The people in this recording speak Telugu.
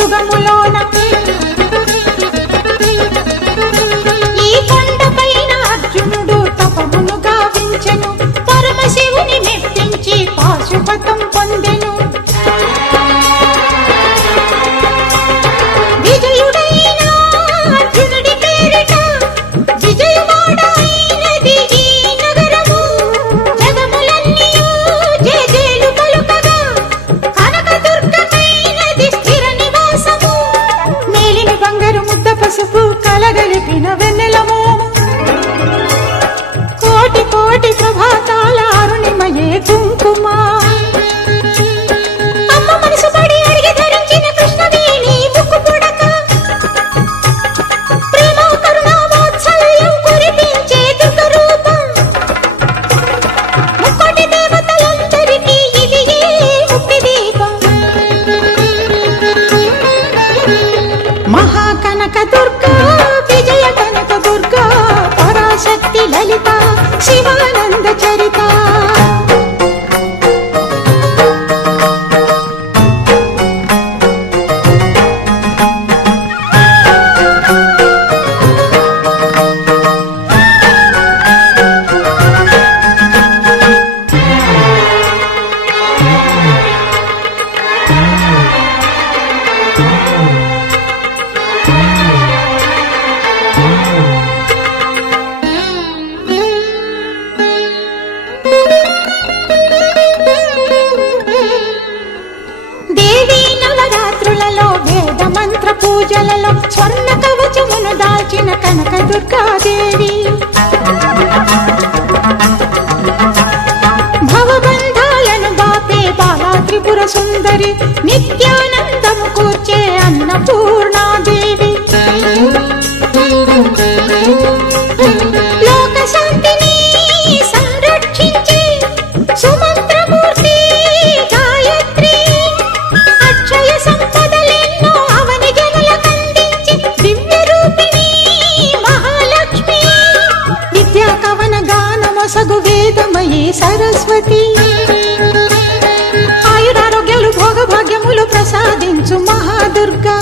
యుగములోన ఈ కొండపైన అర్జునుడు తపమును గావించెను పరమశివుని మెప్పించి పాశుపతం పొందెను విజయుడైన అర్జునుడి పేరిట విజయవాడ అయినది ఈ నగరము జగములన్నీయు జయజేలు పలుకగా కనకదుర్గమైనది స్థిర నివాసము మేలిమి బంగారు ముద్ద పసుపు కలగలిపిన వెన్నెలము కోటి కోటి ప్రభాతాల అరుణిమయే కుంకుమ అమ్మ మనసు పడి అడిగి ధరించిన కృష్ణవేణి ముక్కు పుడక ప్రేమ కరుణ వాత్సల్యం కురిపించే దుర్గ రూపం ముక్కోటి దేవతలందరికీ ఇది ముక్తి దీపం మహాకనక దుర్గా విజయ కనక దుర్గా పరాశక్తి లలిత శివానంద చరిత దేవీ నవరాత్రులలో వేద మంత్ర పూజలలో స్వర్ణ కవచమును దాల్చిన కనక దుర్గాదేవి భవబంధాలను బాపే బాలా త్రిపుర సుందరి నిత్యానందము కూర్చే అన్నపూర్ణాదేవి లోక శాంతిని సంరక్షించే సుమంత్రమూర్తి గాయత్రి అక్షయ సంపదలెన్నో అవని జనులకందించి దివ్య రూపిణి మహాలక్ష్మి విద్యా కవన గానమొసగు వేదమయీ సరస్వతి ఆయురారోగ్యాలు భోగభాగ్యములు ప్రసాదించు మహాదుర్గా